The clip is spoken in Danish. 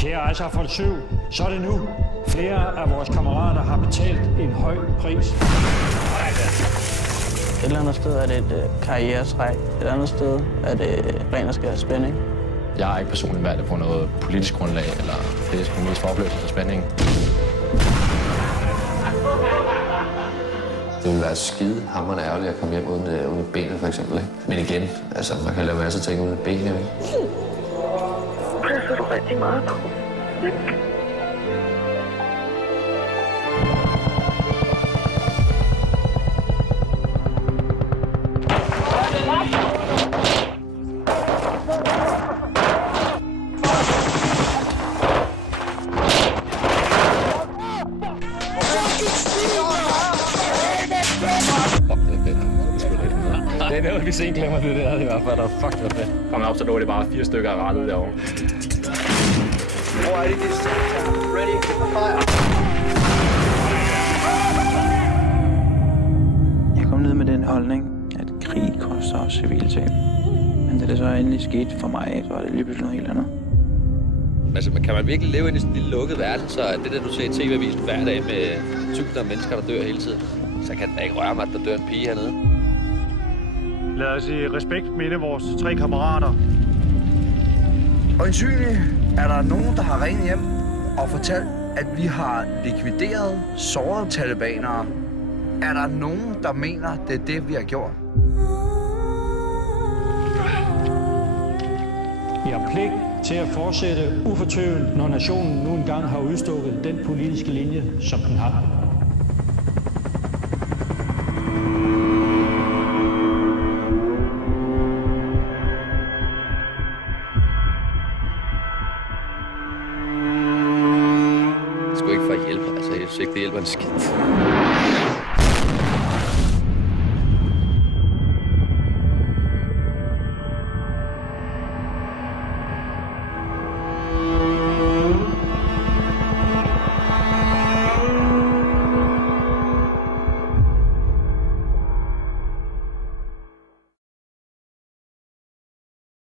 Kære Ejsar for Syv, så er det nu. Flere af vores kammerater har betalt en høj pris. Et eller andet sted er det et karrieretræk. Et andet sted er det ren og skær spænding. Jeg har ikke personligt valgt på noget politisk grundlag, eller det er sgu mest for oplevelse og spænding. Det ville være skide hammerende ærgerligt at komme hjem uden benet, for eksempel. Ikke? Men igen, altså, man kan lave masser af ting uden benet. Ikke? Passer du rigtig meget på? Det er noget, vi sent glemmer det der i hvert fald. Fuck, det var fedt. Kom op, så lå det bare 4 stykker af rettet derovre. Jeg kom ned med den holdning, at krig koster os civiltab. Men da det så endelig skete for mig, så var det lige pludselig noget helt andet. Altså, kan man virkelig leve i en lille lukket verden, så er det der, du ser i TV-avisen hver dag med tusinder af mennesker, der dør hele tiden, så kan det ikke røre mig, at der dør en pige hernede. Lad os i respekt minde vores 3 kammerater. Øjensynligt er der nogen, der har ringet hjem og fortalt, at vi har likvideret sårede talibanere. Er der nogen, der mener, det er det, vi har gjort? Vi har pligt til at fortsætte ufortøvent, når nationen nu engang har udstukket den politiske linje, som den har. Det skulle ikke for at hjælpe, altså jeg synes ikke, det hjælper en skidt.